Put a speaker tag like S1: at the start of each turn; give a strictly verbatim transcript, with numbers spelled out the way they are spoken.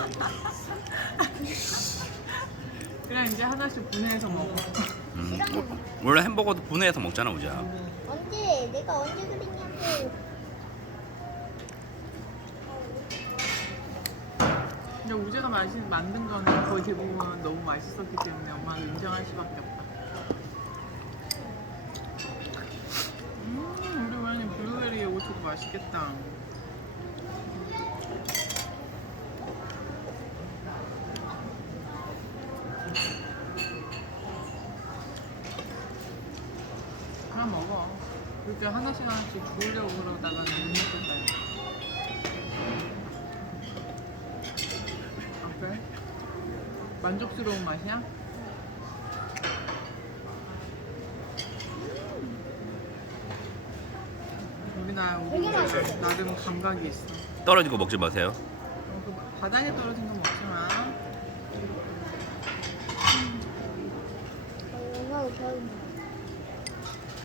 S1: 그냥 이제 하나씩 분해해서 먹어.
S2: 음, 원래 햄버거도 분해해서 먹잖아, 우지야.
S3: 언제? 내가 언제 그랬냐고.
S1: 근데 우재가 맛이 만든 거는 거의 대부분 너무 맛있었기 때문에 엄마는 인정할 수밖에 없다. 음, 우리 완이 블루베리 요거트도 맛있겠다. 하나 먹어. 그렇게 하나씩 하나씩 주우려고 그러다가는 못 먹겠다. 아, 그래? 만족스러운 맛이야? 우리 나 우리
S3: 되게 맛있어.
S1: 나름 감각이 있어.
S2: 떨어지고 먹지 마세요.
S1: 어, 그 바닥에 떨어진 거 먹지 마.
S3: 어, 엄마가 잘 먹어.